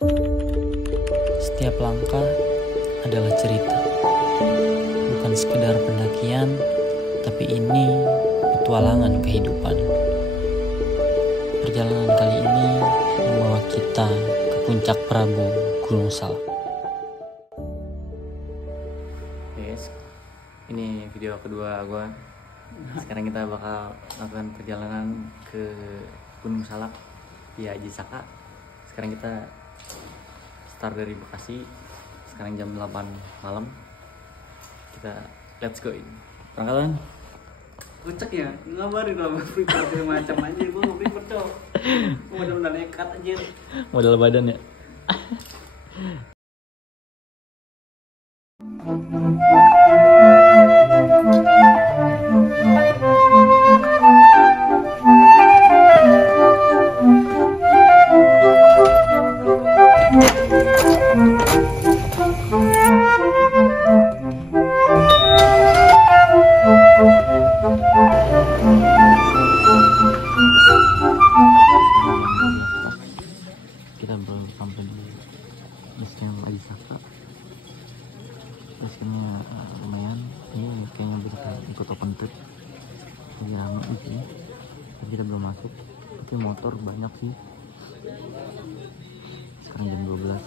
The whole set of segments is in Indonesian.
Setiap langkah adalah cerita, bukan sekedar pendakian, tapi ini petualangan kehidupan. Perjalanan kali ini membawa kita ke puncak Prabu Gunung Salak. Guys, ini video kedua gue. Sekarang kita bakal melakukan perjalanan ke Gunung Salak via Jisaka. Sekarang kita start dari Bekasi. Sekarang jam 8 malam. Kita let's go in. Perangkatan. Kocak ya, ngabarin kalau prepare macam aja, gue mau prepare cok. Modal nekat aja. Modal badan ya. Kita baru sampai di basecamp Jisaka. Basecampnya lumayan. Ini kayaknya bisa ikut open trip. Lagi rame di sini. Tapi kita belum masuk. Tapi motor banyak sih. Sekarang jam 12.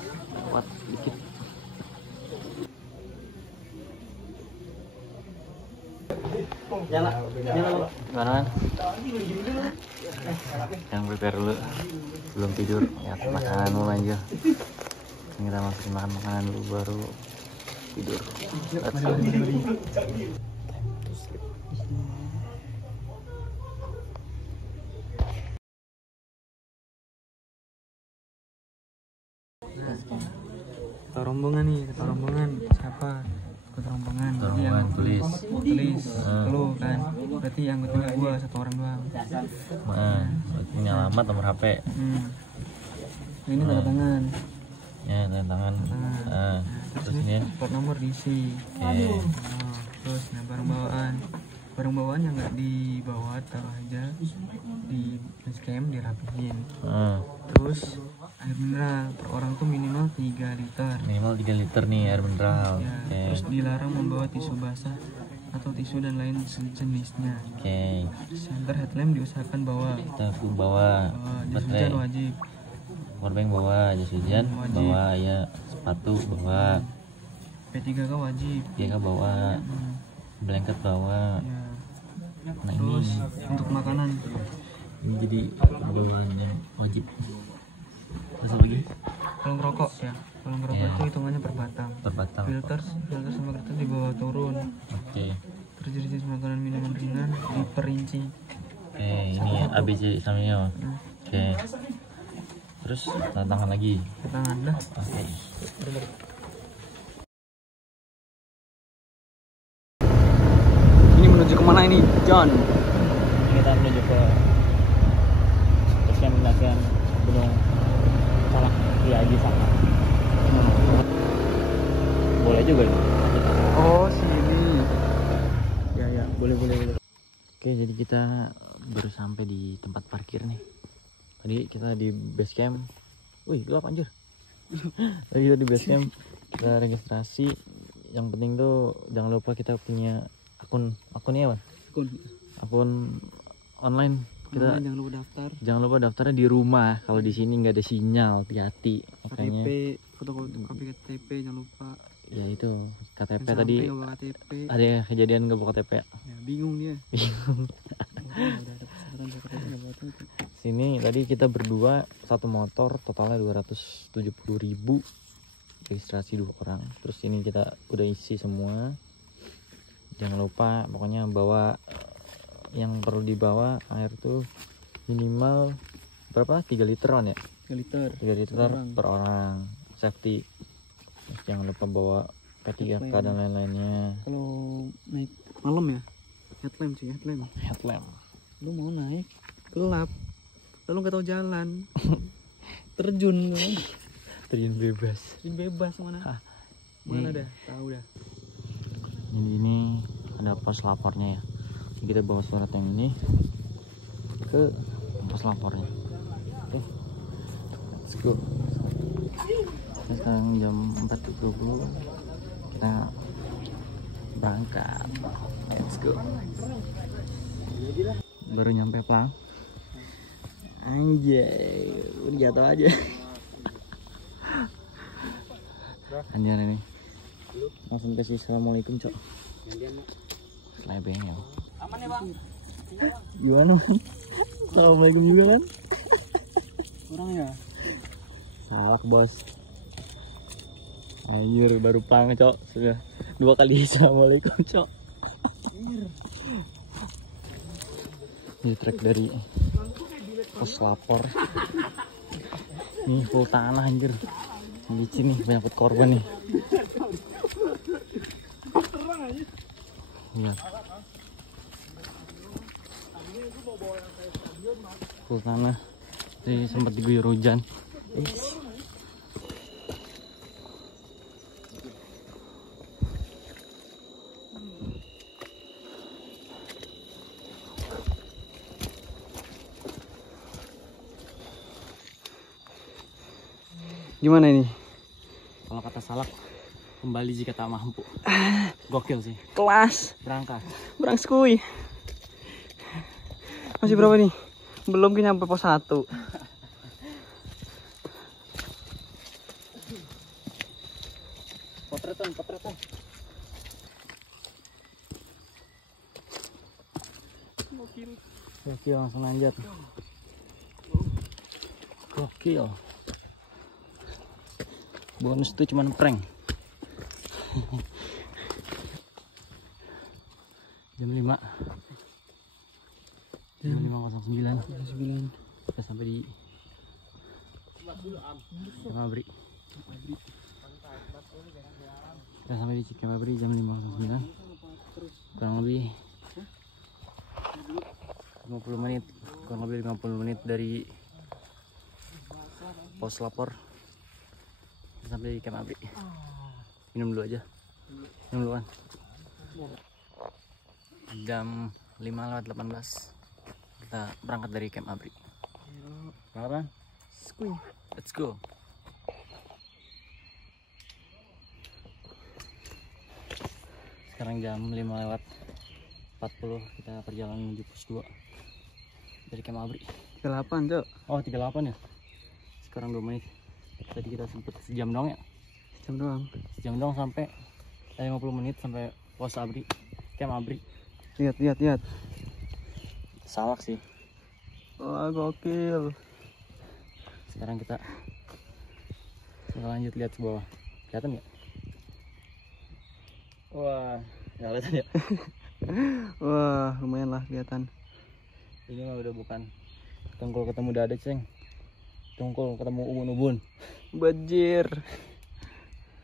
Kuat sedikit. Nyala. Gimana kan? Yang prepare dulu. Belum tidur. Ya makanan dulu aja. Kita masukin makan makanan dulu baru tidur. Let's go. Kata rombongan nih, kata rombongan siapa? Kata rombongan. Rombongan tulis. Lu kan. Berarti anggotanya gua satu orang doang. Ini alamat, nomor HP. Ini tanda tangan. Ya, tanda tangan. Terus ini ya. Plat nomor diisi. Oke. Terus barang bawaan. Barang bawaan yang nggak dibawa taruh aja di basecamp dirapihin. Terus air mineral per orang tuh minimal 3 liter. Minimal 3 liter nih air mineral. Ya, Oke. terus dilarang membawa tisu basah atau tisu dan lain sejenisnya. Oke. Center headlamp diusahakan bawa. Kita bawa Jas hujan wajib. powerbank bawa, jas hujan Wajib. bawa, ya sepatu bawa, P3K wajib. dia bawa, blanket bawa. Ya. Nah Terus ini untuk makanan jadi bawaan yang wajib. Terus apa lagi? kalau ngerokok ya. Kalau ngerokok Ya. itu hitungannya per batang. Per batang. Filter sama kertas dibawa turun. Oke. Terus jenis makanan minuman ringan diperinci. Oke, ini ABC Islamio. Oke. Terus tantangan lagi. Tangan dah. Oke. Ini menuju kemana ini, John? Kita menuju ke basecamp pendakian Gunung Salak via Jisaka. Boleh juga nih. Oh, sini. Ya, boleh. Oke, jadi kita baru sampai di tempat parkir nih. Tadi kita di basecamp. Wih, gelap anjir. Tadi kita di basecamp, kita registrasi. Yang penting tuh jangan lupa kita punya akunnya apa? Akun online. Kita jangan lupa daftarnya di rumah. Kalau di sini nggak ada sinyal, hati-hati. Makanya fotokopi KTP jangan lupa. ya itu KTP Yang tadi sampai nggak bawa KTP. ada kejadian nggak bawa KTP. Ya, bingung dia. Sini tadi kita berdua satu motor totalnya 270.000, registrasi 2 orang. Terus ini kita udah isi semua. Jangan lupa pokoknya bawa yang perlu dibawa air tuh minimal berapa? 3 literan ya? 3 liter. 3 liter per orang. Safety. Terus jangan lupa bawa P3K dan lain-lainnya. Kalau naik malam ya, headlamp. Lu mau naik gelap, lalu nggak tahu jalan, terjun bebas mana? Mana dah? Tahu dah. Ini ada pos lapornya ya. Kita bawa surat yang ini ke pos lapornya. Oke, let's go. Sekarang jam 4.30 kita berangkat. Let's go. Baru nyampe Plang. Anjay, udah jatuh aja. Anjir ini. Langsung kasih assalamualaikum, Cok. Lebeng ya. Aman ya bang? Gimana? Assalamualaikum juga kan? Kurang ya? Salah bos. Anjir baru Plang, Cok. Sudah 2 kali assalamualaikum, Cok. Ini trek dari pos lapor. Ini full tanah anjir. Licin nih, banyak korban nih. Lihat. Full tanah. Jadi sempat diguyur hujan. Gimana ini? Kalau kata Salak, kembali jika tak mampu. Gokil sih. Kelas. Berangkat. Berangskui. Masih berapa nih? Belum nyampe pos 1. Potretan. Gokil langsung lanjut. Gokil. Bonus tuh cuman prank. Jam 5. Jam 5.09. Kita sampai di Cikemabri. Kita sampai di Cikemabri jam 5.09. Kurang lebih 50 menit. Kurang lebih 50 menit dari pos lapor sampai di Camp Abri. Minum dulu aja. Minum duluan. Jam 5.18 kita berangkat dari Camp Abri. Berapa? Let's go. Sekarang jam 5.40 kita perjalanan menuju pos 2 dari Camp Abri. 38, Cok. Oh 38 ya. Sekarang 2 menit. Tadi kita sempet sejam doang ya. Sejam doang sampai 50 menit sampai pos Abri, Camp Abri. Lihat. Salak sih. Wah, gokil. Sekarang kita lanjut lihat ke bawah. Kelihatan nggak? Wah, nggak kelihatan ya? Wah, lumayan lah kelihatan. Ini mah udah bukan tungkul ketemu dada, ceng. Tungkul ketemu ubun-ubun. Bajir.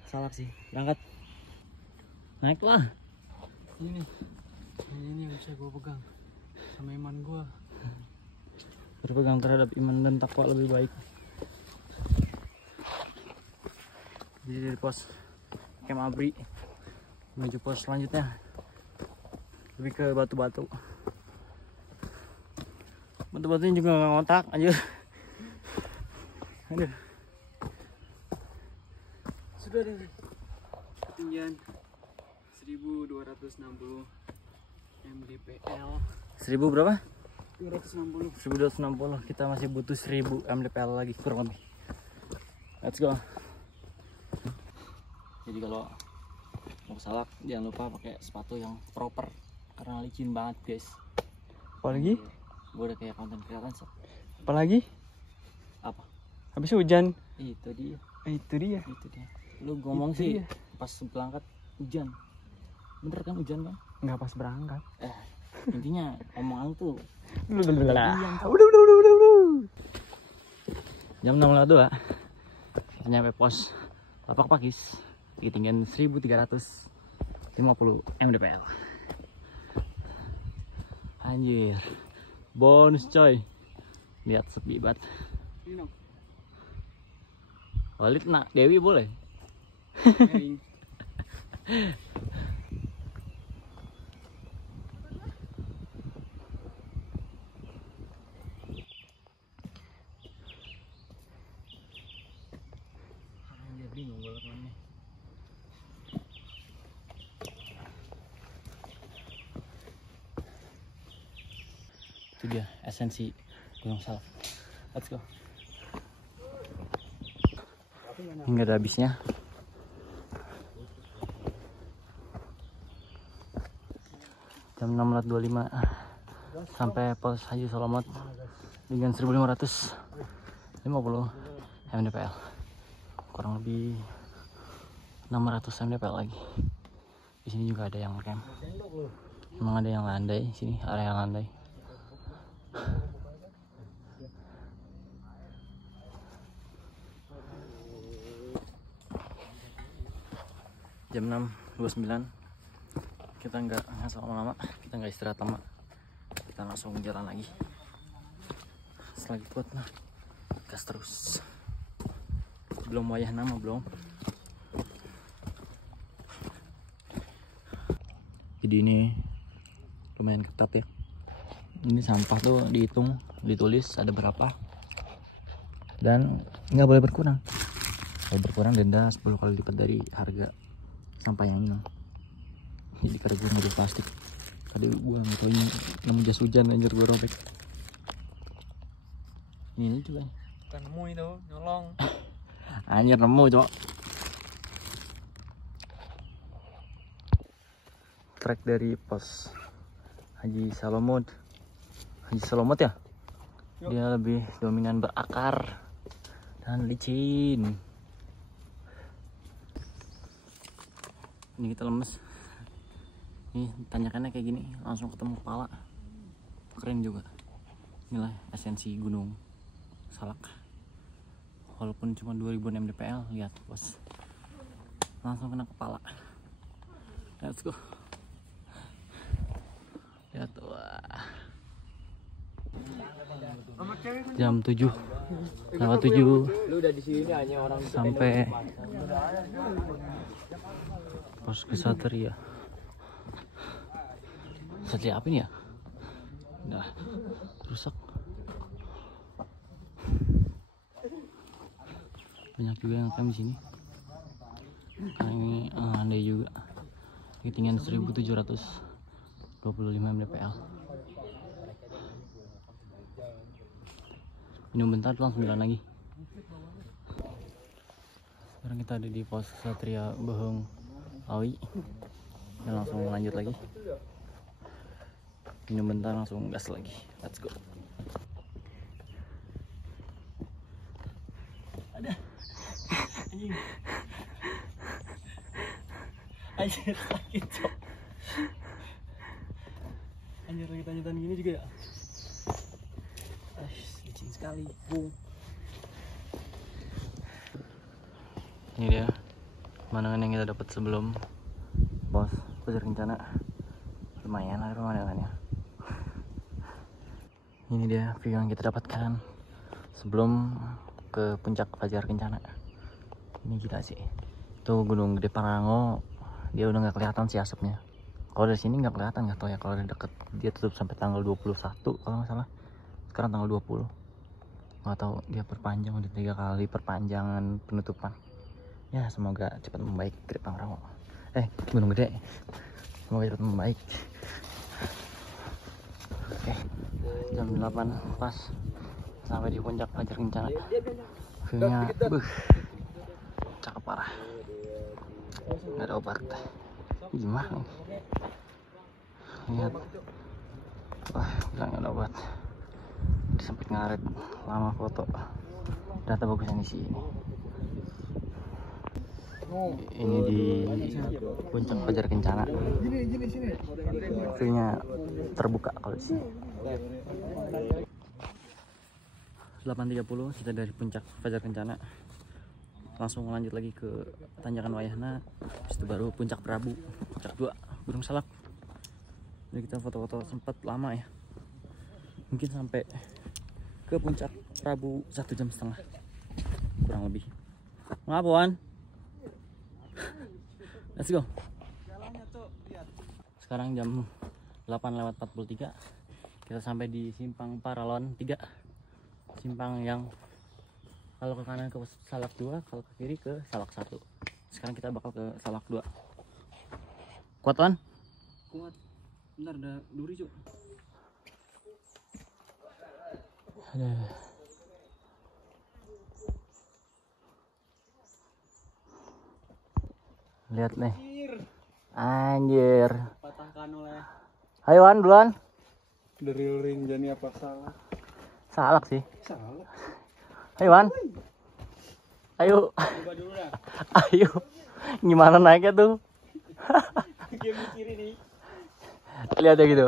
Salak sih. Berangkat. Naiklah. Ini yang bisa gue pegang sama iman gue. Berpegang terhadap iman dan takwa lebih baik. Jadi dari pos Camp Abri menuju pos selanjutnya lebih ke batu-batu. Batu-batunya juga nggak ngotak anjir. Aduh. Sudah ada ketinggian 1260 mdpl. 1000 berapa? 260. 1260. Kita masih butuh 1000 mdpl lagi kurang lebih. Let's go. Jadi kalau mau ke Salak jangan lupa pakai sepatu yang proper karena licin banget guys. Apalagi? Gue udah kayak konten kreator so. Apalagi? Apa? Habis hujan. Itu dia. Itu dia. Lu ngomong Itu sih dia. pas berangkat hujan. Bener kan hujan kan? Nggak pas berangkat. Intinya omongan tuh Udah. jam 6.02 kita nyampe pos Lapak Pakis ketinggian 1350 mdpl. Anjir bonus coy, lihat sepi banget. Walid nak Dewi boleh. bingung banget namanya. Itu dia esensi Gunung Salak. Let's go. Hingga ada habisnya. Jam 16.25 sampai pos Haji Selamat dengan 1550 mdpl, kurang lebih 600 mdpl lagi. Di sini juga ada yang camp, memang ada yang landai. Sini area landai. Jam 6.29 kita nggak ngasal lama-lama, kita nggak istirahat lama, kita langsung jalan lagi. Selagi kuat nah gas terus. Belum wayah nama belum. Jadi ini lumayan ketat ya. Ini sampah tuh dihitung, ditulis ada berapa, dan nggak boleh berkurang. Kalau berkurang denda 10 kali lipat dari harga sampah yang hilang. Jadi karena gue ngambil plastik, tadi gue nggak tahu ini nemu jas hujan, anjir gue robek. Ini juga Kan nemu itu nyolong. anjir nemu cok. Trek dari pos Haji Selamat ya. Dia lebih dominan berakar dan licin. Ini kita lemes. Nih tanyakannya kayak gini, langsung ketemu kepala. Keren juga. Inilah esensi Gunung Salak. Walaupun cuma 2000 mdpl, lihat bos, langsung kena kepala. Let's go. Lihat, wah. Jam 7 lewat 7 sampai pos Kesatria. Satria apa ini ya? Udah rusak. Banyak juga yang camp di sini. Nah, ini landai juga. Ketinggian 1725 mdpl. Minum bentar langsung jalan lagi. Sekarang kita ada di pos Satria Bohong Awi. Dan langsung lanjut lagi. Minum bentar langsung gas lagi. Let's go. Ada anjing. Anjir sakit cok. Anjir lagi lanjutan gini juga ya. Licin sekali. Bung. Ini dia pemandangan yang kita dapat sebelum pos Fajar Kencana. Lumayan lah pemandangannya. Ini dia view yang kita dapatkan sebelum ke puncak Fajar Kencana. Ini gila sih. Tuh Gunung Gede Pangrango, dia udah nggak kelihatan sih asapnya. Kalau dari sini nggak kelihatan, nggak tahu ya kalau dari deket. Dia tutup sampai tanggal 21 kalau nggak salah. Sekarang tanggal 20. Nggak tahu dia perpanjang, udah 3 kali perpanjangan penutupan. Ya semoga cepat membaik Gede Pangrango. Gunung Gede. Semoga cepat membaik. Oke. Jam 8 pas sampai di puncak Fajar Kencana. View-nya cakep parah. Nggak ada obat. Gimana nih? Lihat. Wah, bilang nggak ada obat. Disempit ngaret, lama foto. Data bagusnya di sini. Ini di puncak Fajar Kencana. View-nya terbuka kalau di sini. 8.30 kita dari puncak Fajar Kencana langsung lanjut lagi ke tanjakan Wayahna. Habis itu baru puncak Prabu, puncak 2 Gunung Salak. Jadi kita foto-foto sempat lama ya, mungkin sampai ke puncak Prabu 1,5 jam kurang lebih. Ngapain? Let's go. Sekarang jam 8:43 kita sampai di simpang Paralon 3, simpang yang Kalau ke kanan ke Salak 2, kalau ke kiri ke Salak 1. Sekarang kita bakal ke Salak 2. Kuat, Wan? Kuat. Bentar, ada duri, Cuk. Aduh. Lihat nih. Anjir. Patahkan oleh Ayo Wan, duluan. dari ring jadi apa salah? Salak sih. Salah. Ayo Wan. Ayo. Coba dulu dah. Ayo. Gimana naiknya tuh? Game kiri nih. Lihat ya gitu.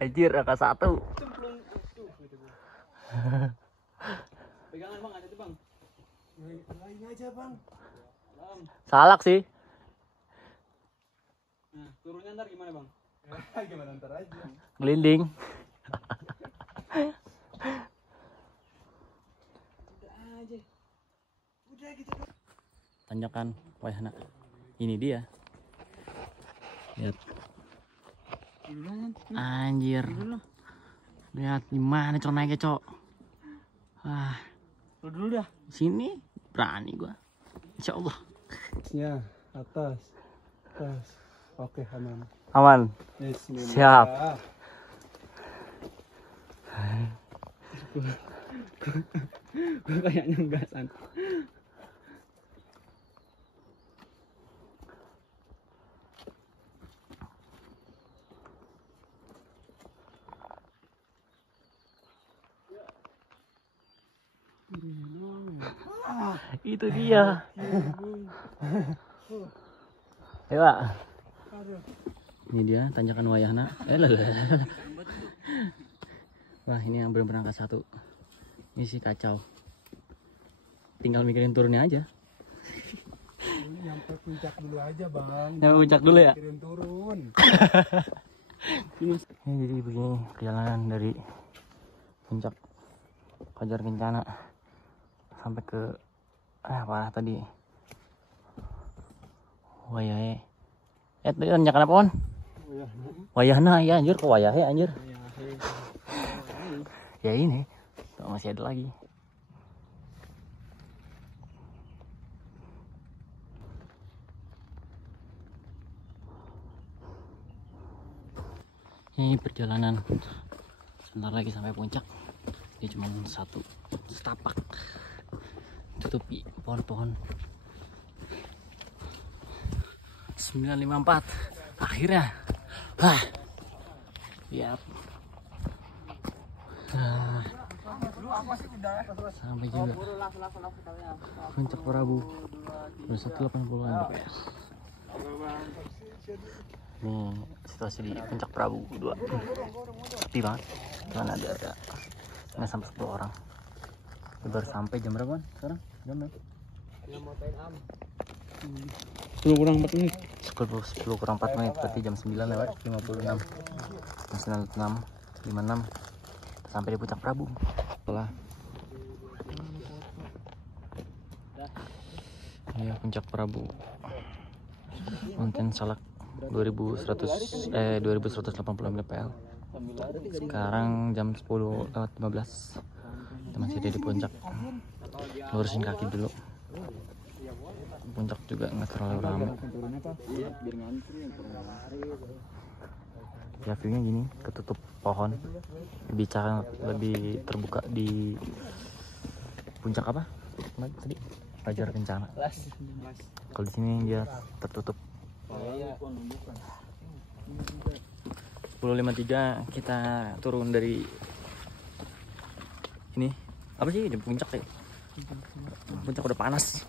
Anjir, angka 1. Cemplung. Tuh, gitu. Pegangan Bang, ada tuh Bang. Lain aja Bang. Salak sih. Nah, turunnya ntar gimana Bang? Gimana ntar aja. Gelinding. Udah gitu. Tanjakan Wayahna. Ini dia. Lihat. Anjir. Lihat gimana cok naiknya cok. Ah, Lu dulu dah. sini berani gua. Insya Allah. Ya, atas. Atas. Oke, aman. Aman. Bismillah. Siap. Gue kayaknya enggasan. Itu dia. Ayo Pak. Ini dia tanjakan Wayahna. Wah, ini yang benar-benar angka 1. Ini sih kacau. Tinggal mikirin turunnya aja. Nyampe puncak dulu aja Bang. Nyampe puncak dulu ya? Mikirin turun. Ini jadi begini perjalanan dari puncak Fajar Kencana sampai ke parah tadi Wayahe. Tadi tanjakan apa, Wan? Wayahna ya anjir, ke Wayahe anjir. Ya ini tuh, masih ada lagi. Ini perjalanan sebentar lagi sampai puncak. Ini cuma satu setapak tutupi pohon-pohon. 954 akhirnya. Lihat. Sampai juga puncak Prabu 180 mps. Nih situasi di puncak Prabu 2 sepi banget, cuman ada nggak sampai 10 orang. Kita baru sampai jam berapa sekarang? Jam berapa? 10 kurang 4 menit. 10 kurang 4 menit, berarti jam 9:56. 9:56 sampai di puncak Prabu. Setelah ya puncak Prabu Mountain Salak 2180 mdpl. Sekarang jam 10:15. Kita masih ada di puncak. Lurusin kaki dulu. Puncak juga nggak terlalu ramai. Ya view-nya gini, ketutup pohon. Lebih terbuka di puncak apa? Tadi Fajar Kencana. Kalau di sini dia tertutup. 10:53 kita turun dari ini. Apa sih di puncak ya? Puncak udah panas.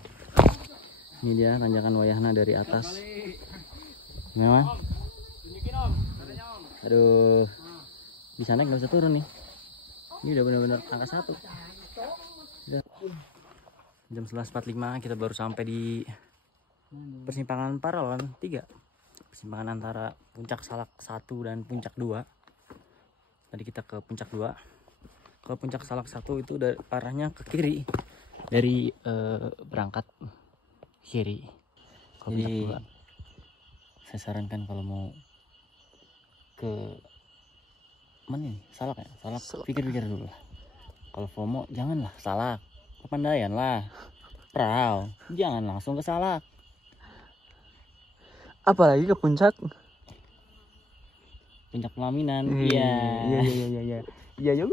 Ini dia tanjakan Wayahna dari atas. Gimana? Aduh, bisa naik nggak bisa turun nih. Ini udah benar-benar angka 1. Udah. Jam 11:45 kita baru sampai di persimpangan Paralan 3. Persimpangan antara puncak Salak 1 dan puncak 2. Tadi kita ke puncak 2. Kalau puncak Salak 1 itu arahnya ke kiri. Dari berangkat kiri. Jadi saya sarankan kalau mau ke mana nih? Salak ya? Salak pikir-pikir dulu lah. Kalau FOMO janganlah Salak. Kepandaian lah. Prau, jangan langsung ke Salak. Apalagi ke puncak. Puncak Pelaminan. Iya. Iya.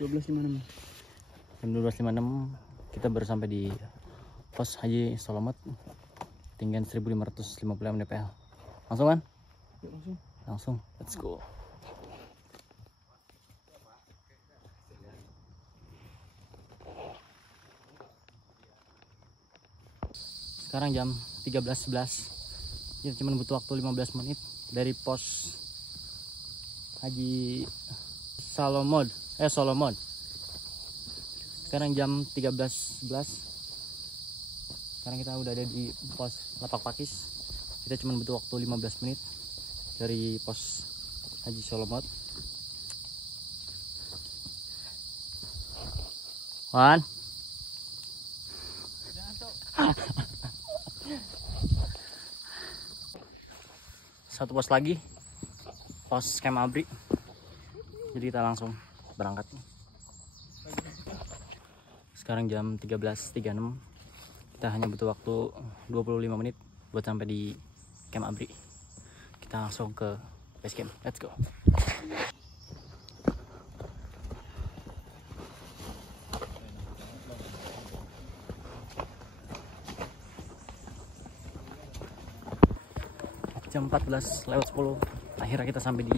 12.56. Jam 12.56 kita baru sampai di pos Haji Solomet. Tinggian 1550 mdpl. Langsung kan? Yuk, langsung. Langsung. Let's go. Sekarang jam 13.11. Kita cuma butuh waktu 15 menit dari pos Haji Solomod. Sekarang jam 13.11. Sekarang kita udah ada di pos Lapak Pakis. Kita cuma butuh waktu 15 menit dari pos Haji Solomod. Wan. Satu pos lagi, pos Camp Abri. Jadi kita langsung berangkat. Sekarang jam 13.36. Kita hanya butuh waktu 25 menit buat sampai di Camp Abri. Kita langsung ke base camp. Let's go. Jam 14:10 akhirnya kita sampai di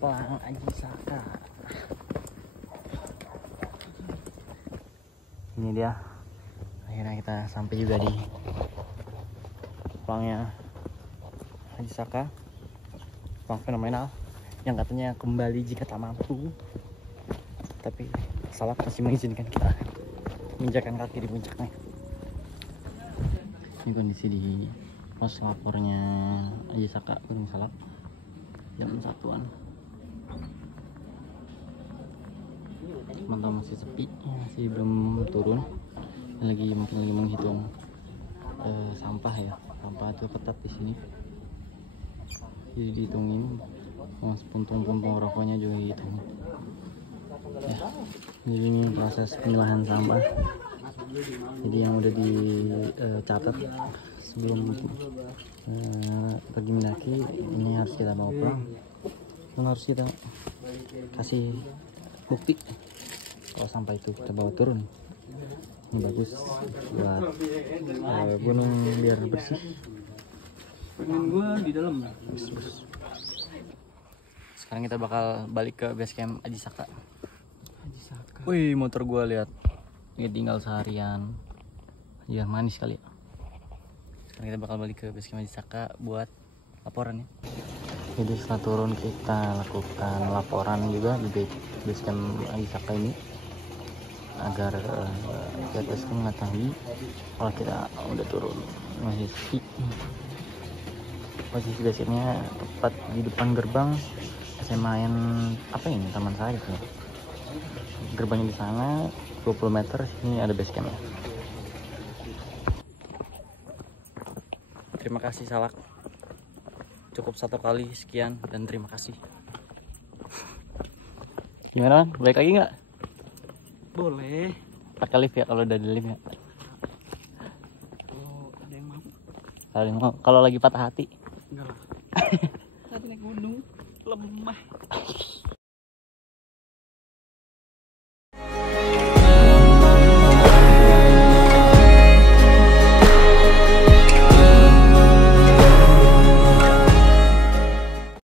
Pelang Haji Saka. Ini dia, akhirnya kita sampai juga di Pelangnya Haji Saka. Pelang fenomenal yang katanya kembali jika tak mampu, tapi Salak masih mengizinkan kita menginjakan kaki di puncaknya. Ini kondisi di pos lapornya Haji Saka Gunung Salak jam 1-an. Teman-teman masih sepi, masih belum turun. Mungkin lagi menghitung sampah ya. Sampah itu ketat di sini. Jadi dihitungin, puntung-puntung rokoknya juga dihitung. Ya, jadi ini proses pemilahan sampah. Jadi yang udah dicatat sebelum pergi mendaki, ini harus kita bawa pulang dan harus kita kasih bukti kalau sampah itu kita bawa turun. Ini bagus buat gunung biar bersih. Pengen gua di dalam. Sekarang kita bakal balik ke base camp Haji Saka. Wih, motor gua lihat ini tinggal seharian. Ya manis kali ya. Sekarang kita bakal balik ke base camp Haji Saka buat laporan ya. Jadi setelah turun kita lakukan laporan juga di base camp Haji Saka ini agar kita mengetahui kalau kita udah turun. Masih sepi. Posisi base-nya tepat di depan gerbang SMAN apa ini, Taman Sari ya. Gerbangnya di sana 20 meter, sini ada base camp. Terima kasih Salak. Cukup satu kali sekian dan terima kasih. Gimana? Balik lagi nggak? Boleh. Pakai lift ya kalau udah di lift ya. Oh, ada yang mau? Kalau mau, kalau lagi patah hati. Enggak lah. Saat naik gunung lemah.